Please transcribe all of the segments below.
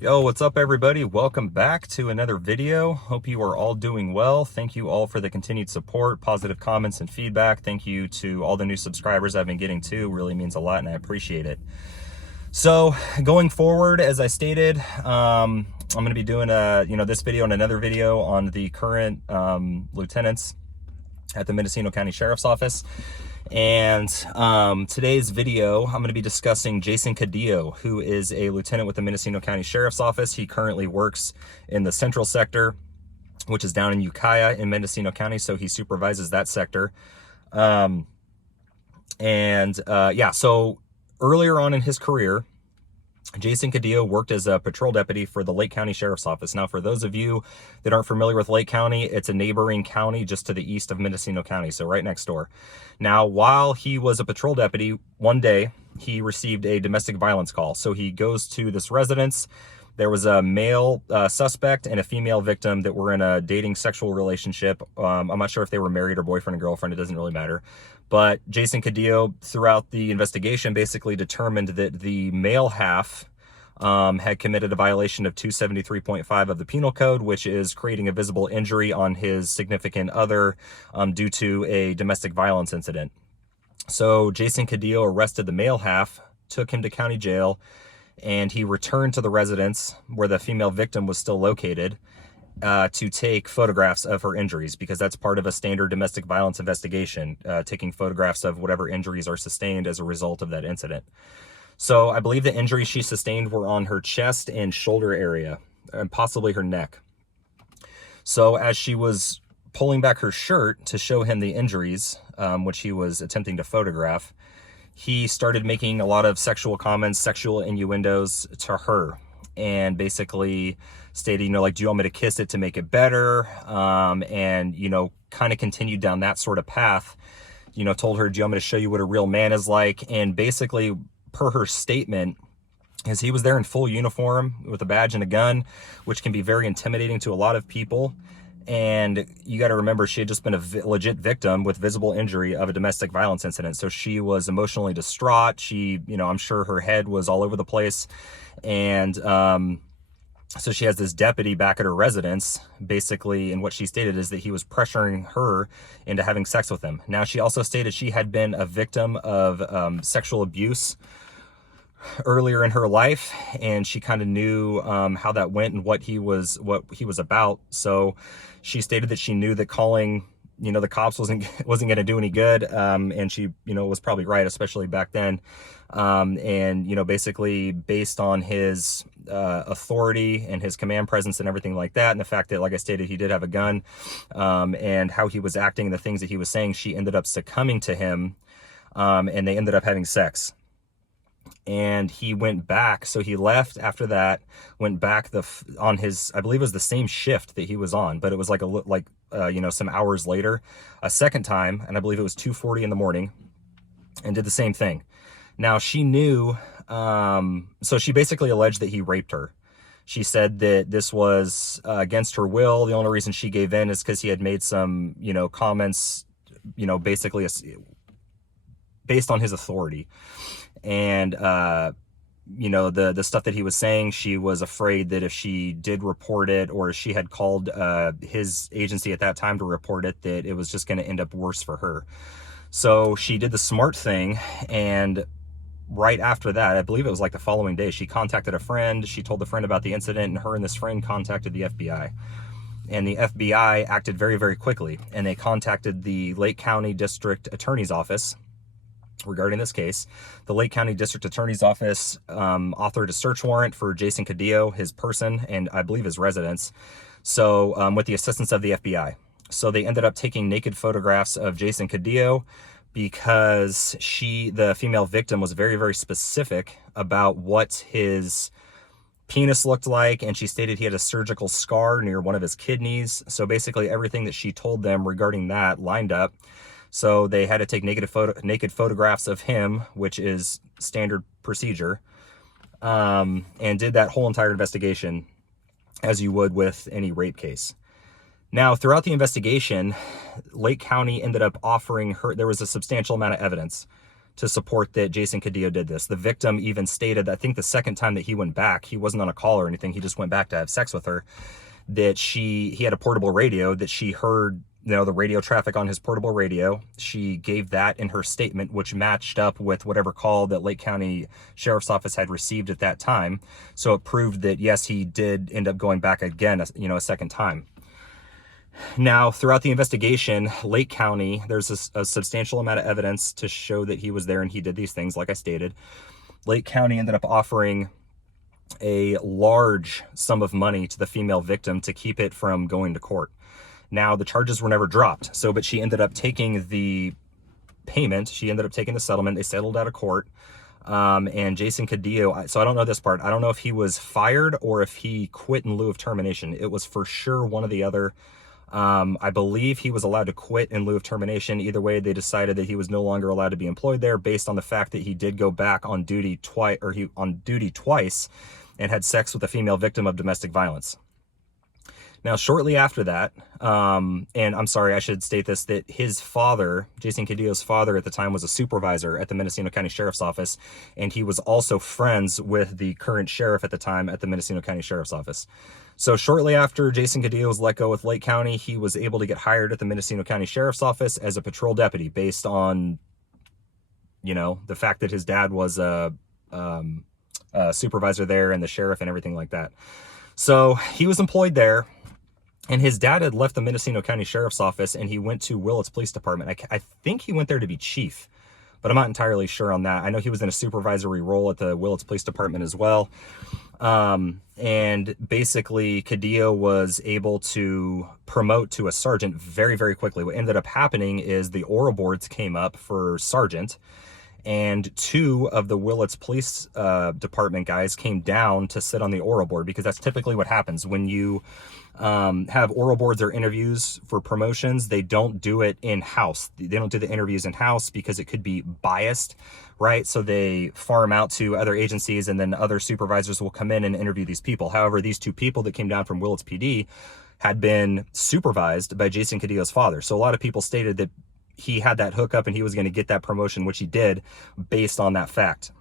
Yo, what's up everybody? Welcome back to another video. Hope you are all doing well. Thank you all for the continued support, positive comments and feedback. Thank you to all the new subscribers I've been getting too. Really means a lot and I appreciate it. So going forward, as I stated, I'm going to be doing this video and another video on the current lieutenants at the Mendocino County Sheriff's Office. And today's video, I'm going to be discussing Jason Cadillo, who is a lieutenant with the Mendocino County Sheriff's Office. He currently works in the central sector, which is down in Ukiah in Mendocino County. So he supervises that sector. So earlier on in his career, Jason Cadillo worked as a patrol deputy for the Lake County Sheriff's Office. Now, for those of you that aren't familiar with Lake County, it's a neighboring county just to the east of Mendocino County, so right next door. Now, while he was a patrol deputy, one day he received a domestic violence call. So he goes to this residence. There was a male suspect and a female victim that were in a dating sexual relationship. I'm not sure if they were married or boyfriend and girlfriend. It doesn't really matter. But Jason Cadillo, throughout the investigation, basically determined that the male half had committed a violation of 273.5 of the Penal Code, which is creating a visible injury on his significant other due to a domestic violence incident. So Jason Cadillo arrested the male half, took him to county jail, and he returned to the residence where the female victim was still located to take photographs of her injuries, because that's part of a standard domestic violence investigation, taking photographs of whatever injuries are sustained as a result of that incident. So I believe the injuries she sustained were on her chest and shoulder area, and possibly her neck. So as she was pulling back her shirt to show him the injuries, which he was attempting to photograph, he started making a lot of sexual comments, sexual innuendos to her, and basically stated, like, do you want me to kiss it to make it better? And, kind of continued down that sort of path, told her, do you want me to show you what a real man is like? And basically, per her statement, as he was there in full uniform with a badge and a gun, which can be very intimidating to a lot of people. And you got to remember, she had just been a legit victim with visible injury of a domestic violence incident. So she was emotionally distraught. She, I'm sure her head was all over the place. And so she has this deputy back at her residence, basically, and what she stated is that he was pressuring her into having sex with him. Now, she also stated she had been a victim of sexual abuse earlier in her life, and she kind of knew how that went and what he was about. So she stated that she knew that calling the cops wasn't going to do any good, and she was probably right, especially back then. And basically based on his authority and his command presence and everything like that, and the fact that, like I stated, he did have a gun, and how he was acting and the things that he was saying, she ended up succumbing to him, and they ended up having sex. And he went back, so he left after that, went back on his, I believe it was the same shift that he was on, but it was some hours later, a second time, and I believe it was 2:40 in the morning, and did the same thing. Now, she knew, so she basically alleged that he raped her. She said that this was against her will. The only reason she gave in is because he had made some, comments, basically based on his authority. And, the stuff that he was saying, she was afraid that if she did report it, or she had called his agency at that time to report it, that it was just going to end up worse for her. So she did the smart thing, and right after that, I believe it was like the following day, she contacted a friend. She told the friend about the incident, and her and this friend contacted the FBI. And the FBI acted very, very quickly, and they contacted the Lake County District Attorney's Office regarding this case. The Lake County District Attorney's Office authored a search warrant for Jason Cadillo, his person, and I believe his residence, so with the assistance of the FBI. So they ended up taking naked photographs of Jason Cadillo, because the female victim was very, very specific about what his penis looked like, and she stated he had a surgical scar near one of his kidneys. So basically everything that she told them regarding that lined up. So they had to take naked photographs of him, which is standard procedure, and did that whole entire investigation as you would with any rape case. Now, throughout the investigation, Lake County ended up offering her, there was a substantial amount of evidence to support that Jason Cadillo did this. The victim even stated, I think the second time that he went back, he wasn't on a call or anything, he just went back to have sex with her, that he had a portable radio, that she heard, you know, the radio traffic on his portable radio. She gave that in her statement, which matched up with whatever call that Lake County Sheriff's Office had received at that time. So it proved that, yes, he did end up going back again, you know, a second time. Now, throughout the investigation, Lake County, there's a substantial amount of evidence to show that he was there and he did these things, like I stated. Lake County ended up offering a large sum of money to the female victim to keep it from going to court. Now, the charges were never dropped, but she ended up taking the payment. She ended up taking the settlement. They settled out of court. And Jason Cadillo, so I don't know this part. I don't know if he was fired or if he quit in lieu of termination. It was for sure one or the other. I believe he was allowed to quit in lieu of termination. Either way, they decided that he was no longer allowed to be employed there based on the fact that he did go back on duty twice and had sex with a female victim of domestic violence. Now, shortly after that, and I'm sorry, I should state this, that his father, Jason Cadillo's father at the time, was a supervisor at the Mendocino County Sheriff's Office, and he was also friends with the current sheriff at the time at the Mendocino County Sheriff's Office. So shortly after Jason Cadillo was let go with Lake County, he was able to get hired at the Mendocino County Sheriff's Office as a patrol deputy based on, you know, the fact that his dad was a supervisor there and the sheriff and everything like that. So he was employed there. And his dad had left the Mendocino County Sheriff's Office and he went to Willits Police Department. I think he went there to be chief, but I'm not entirely sure on that. I know he was in a supervisory role at the Willits Police Department as well. And basically Cadillo was able to promote to a sergeant very, very quickly. What ended up happening is the oral boards came up for sergeant, and two of the Willits Police Department guys came down to sit on the oral board, because that's typically what happens when you have oral boards or interviews for promotions. They don't do it in-house. They don't do the interviews in-house because it could be biased, right? So they farm out to other agencies, and then other supervisors will come in and interview these people. However, these two people that came down from Willits PD had been supervised by Jason Cadillo's father. So a lot of people stated that he had that hookup and he was going to get that promotion, which he did, based on that fact.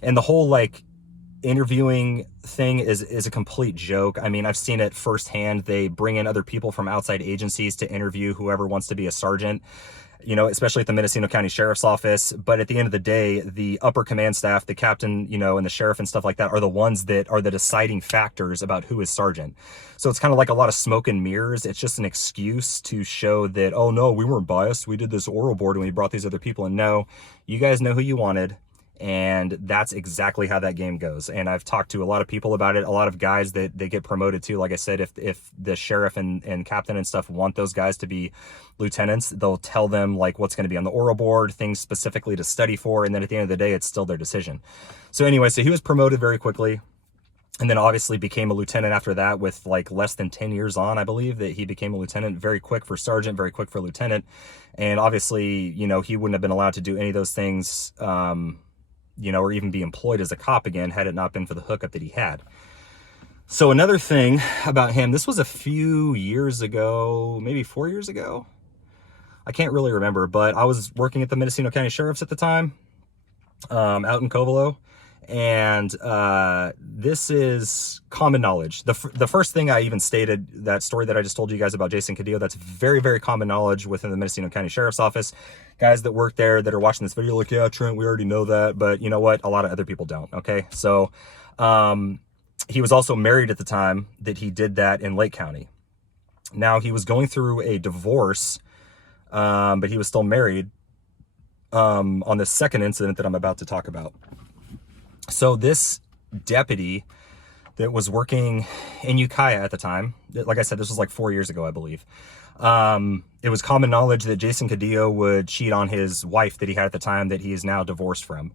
And the whole interviewing thing is a complete joke. I mean, I've seen it firsthand. They bring in other people from outside agencies to interview whoever wants to be a sergeant, you know, especially at the Mendocino County Sheriff's Office. But at the end of the day, the upper command staff, the captain, you know, and the sheriff and stuff like that are the ones that are the deciding factors about who is sergeant. So it's kind of like a lot of smoke and mirrors. It's just an excuse to show that, oh no, we weren't biased. We did this oral board and we brought these other people in. No, you guys know who you wanted. And that's exactly how that game goes. And I've talked to a lot of people about it, a lot of guys that they get promoted to. Like I said, if the sheriff and captain and stuff want those guys to be lieutenants, they'll tell them what's going to be on the oral board, things specifically to study for. And then at the end of the day, it's still their decision. So anyway, so he was promoted very quickly, and then obviously became a lieutenant after that with less than 10 years on, I believe, that he became a lieutenant. Very quick for sergeant, very quick for lieutenant. And obviously, you know, he wouldn't have been allowed to do any of those things, you know, or even be employed as a cop again had it not been for the hookup that he had. So another thing about him, this was a few years ago, maybe 4 years ago. I can't really remember, but I was working at the Mendocino County Sheriff's at the time, out in Covelo. And this is common knowledge. The first thing I even stated, that story that I just told you guys about Jason Cadillo, that's very, very common knowledge within the Mendocino County Sheriff's Office. Guys that work there that are watching this video, yeah, Trent, we already know that. But you know what? A lot of other people don't, okay? So he was also married at the time that he did that in Lake County. Now, he was going through a divorce, but he was still married on the second incident that I'm about to talk about. So this deputy that was working in Ukiah at the time, like I said, this was 4 years ago, I believe. It was common knowledge that Jason Cadillo would cheat on his wife that he had at the time, that he is now divorced from.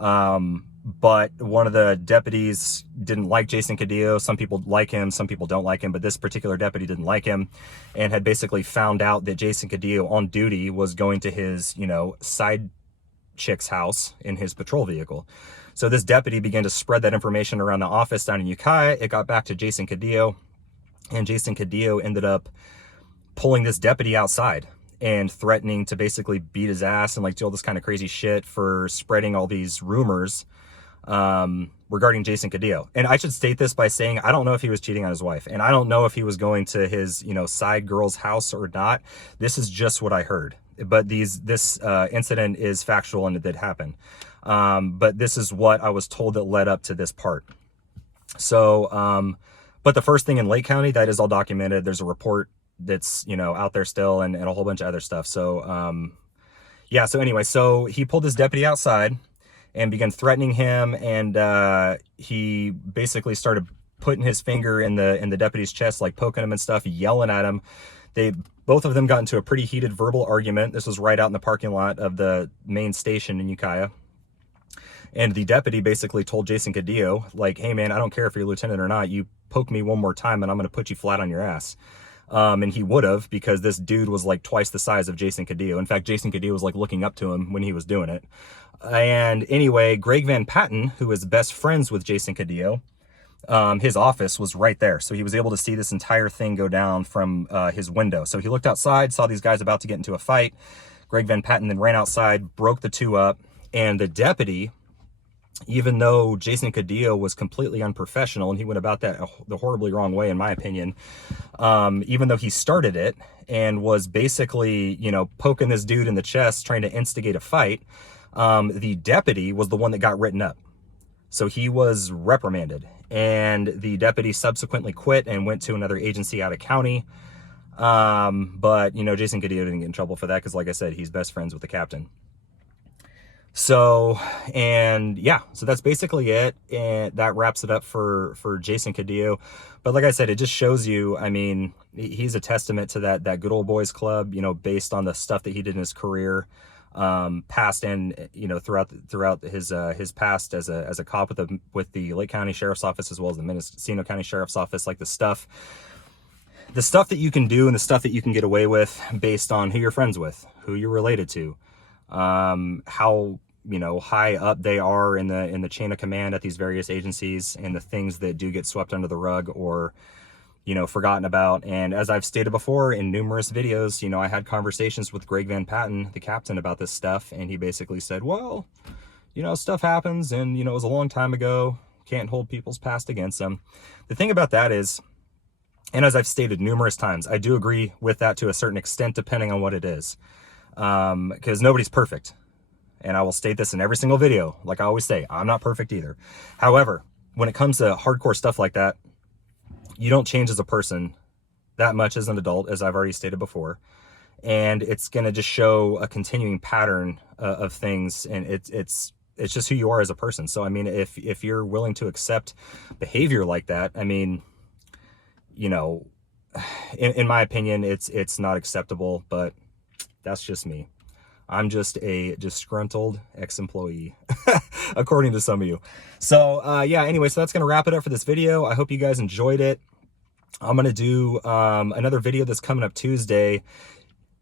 But one of the deputies didn't like Jason Cadillo. Some people like him, some people don't like him, but this particular deputy didn't like him, and had basically found out that Jason Cadillo on duty was going to his, you know, side chick's house in his patrol vehicle. So this deputy began to spread that information around the office down in Ukiah. It got back to Jason Cadillo, and Jason Cadillo ended up pulling this deputy outside and threatening to basically beat his ass and like do all this kind of crazy shit for spreading all these rumors regarding Jason Cadillo. And I should state this by saying, I don't know if he was cheating on his wife, and I don't know if he was going to his, you know, side girl's house or not. This is just what I heard. But this incident is factual and it did happen. But this is what I was told that led up to this part. So, but the first thing in Lake County, that is all documented. There's a report that's, you know, out there still, and a whole bunch of other stuff. So, yeah, so anyway, so he pulled his deputy outside and began threatening him, and he basically started putting his finger in the deputy's chest, like poking him and stuff, yelling at him. Both of them got into a pretty heated verbal argument. This was right out in the parking lot of the main station in Ukiah. And the deputy basically told Jason Cadillo, like, hey man, I don't care if you're a lieutenant or not, you poke me one more time and I'm going to put you flat on your ass. And he would have, because this dude was like twice the size of Jason Cadillo. In fact, Jason Cadillo was like looking up to him when he was doing it. And anyway, Greg Van Patten, who is best friends with Jason Cadillo, his office was right there. So he was able to see this entire thing go down from his window. So he looked outside, saw these guys about to get into a fight. Greg Van Patten then ran outside, broke the two up, and the deputy, even though Jason Cadillo was completely unprofessional and he went about that the horribly wrong way, in my opinion, even though he started it and was basically, you know, poking this dude in the chest, trying to instigate a fight, the deputy was the one that got written up. So he was reprimanded, and the deputy subsequently quit and went to another agency out of county. But, you know, Jason Cadillo didn't get in trouble for that because, like I said, he's best friends with the captain. So, and yeah, so that's basically it. And that wraps it up for Jason Cadillo. But like I said, it just shows you, I mean, he's a testament to that good old boys club, you know, based on the stuff that he did in his career, past and, you know, throughout his past as a cop with the Lake County Sheriff's Office, as well as the Mendocino County Sheriff's Office. Like the stuff that you can do and the stuff that you can get away with based on who you're friends with, who you're related to, how, you know, high up they are in the chain of command at these various agencies, and the things that do get swept under the rug or, you know, forgotten about. And as I've stated before in numerous videos, you know, I had conversations with Greg Van Patten, the captain, about this stuff, and he basically said, well, you know, stuff happens, and, you know, it was a long time ago, can't hold people's past against them. The thing about that is, and as I've stated numerous times, I do agree with that to a certain extent, depending on what it is. Because nobody's perfect. And I will state this in every single video. Like I always say, I'm not perfect either. However, when it comes to hardcore stuff like that, you don't change as a person that much as an adult, as I've already stated before. And it's going to just show a continuing pattern of things. And it's just who you are as a person. So, I mean, if you're willing to accept behavior like that, I mean, you know, in my opinion, it's not acceptable, but that's just me. I'm just a disgruntled ex-employee, according to some of you. So, yeah, anyway, so that's going to wrap it up for this video. I hope you guys enjoyed it. I'm going to do another video that's coming up Tuesday.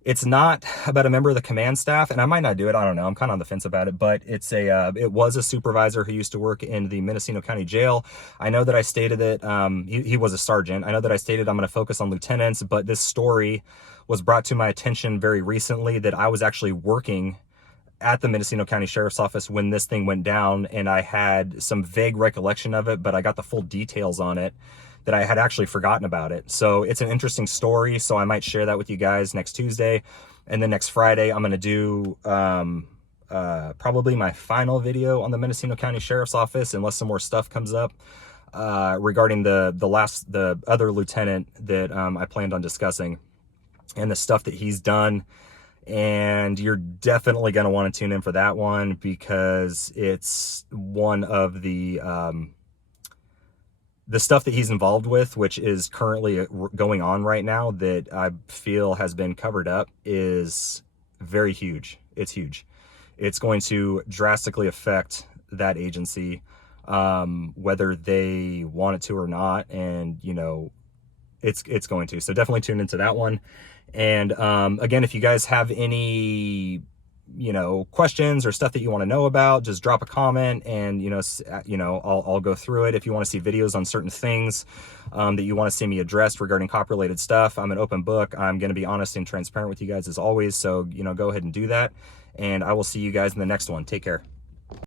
It's not about a member of the command staff, and I might not do it. I don't know. I'm kind of on the fence about it, but it's it was a supervisor who used to work in the Mendocino County Jail. I know that I stated that he was a sergeant. I know that I stated I'm going to focus on lieutenants, but this story was brought to my attention very recently that I was actually working at the Mendocino County Sheriff's Office when this thing went down, and I had some vague recollection of it, but I got the full details on it that I had actually forgotten about it. So it's an interesting story, so I might share that with you guys next Tuesday. And then next Friday, I'm going to do probably my final video on the Mendocino County Sheriff's Office, unless some more stuff comes up regarding the other lieutenant that I planned on discussing and the stuff that he's done. And you're definitely going to want to tune in for that one, because it's one of the stuff that he's involved with, which is currently going on right now, that I feel has been covered up, is very huge. It's huge. It's going to drastically affect that agency, whether they want it to or not. And, you know, it's going to. So definitely tune into that one. And again, if you guys have any, you know, questions or stuff that you want to know about, just drop a comment, and I'll go through it. If you want to see videos on certain things that you want to see me addressed regarding cop related stuff, I'm an open book. I'm going to be honest and transparent with you guys as always, so go ahead and do that, and I will see you guys in the next one. Take care.